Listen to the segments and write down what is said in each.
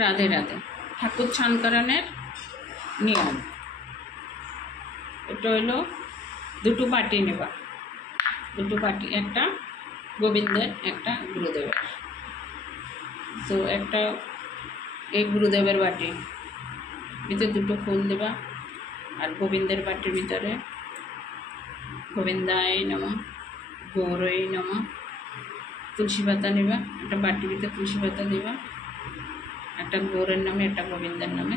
রাধে রাধে। ঠাকুর ছান করানোর নিয়ম এটা হলো দুটো বাটি নেবা, দুটো বাটি, একটা গোবিন্দের একটা গুরুদেবের। তো একটা এই গুরুদেবের বাটি ভিতরে দুটো ফুল দেবা, আর গোবিন্দের বাটির ভিতরে গোবিন্দায় নমঃ, গৌরই নমঃ, তুলসী পাতা নেবা, একটা বাটির ভিতরে তুলসী পাতা দেবা, একটা গৌরের নামে একটা গোবিন্দের নামে।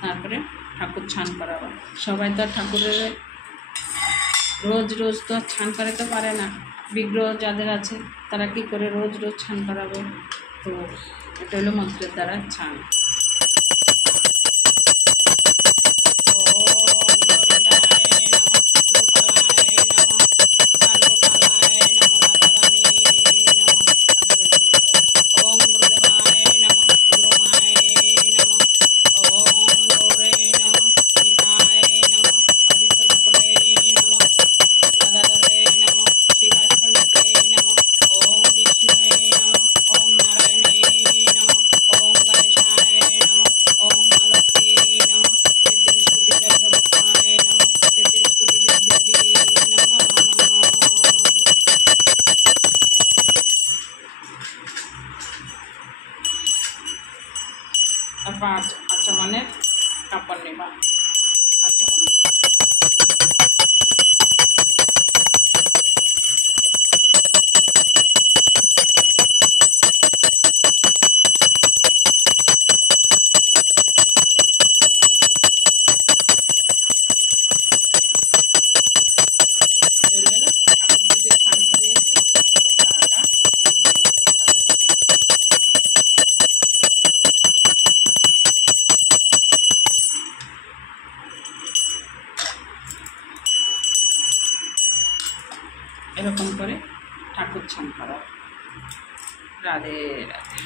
তারপরে ঠাকুর ছান করাবো। সবাই তো আর ঠাকুরের রোজ রোজ তো আর ছান করাতে পারে না, বিগ্রহ যাদের আছে তারা কি করে রোজ রোজ ছান করাবে। তো এটা হলো মন্ত্রের দ্বারা ছান। তারপর আচমনের কাপড় নেবা, আচমন ঠাকুর যে ছান করিয়েছি এরকম করে ঠাকুর ছান করা। রাধে রাধে।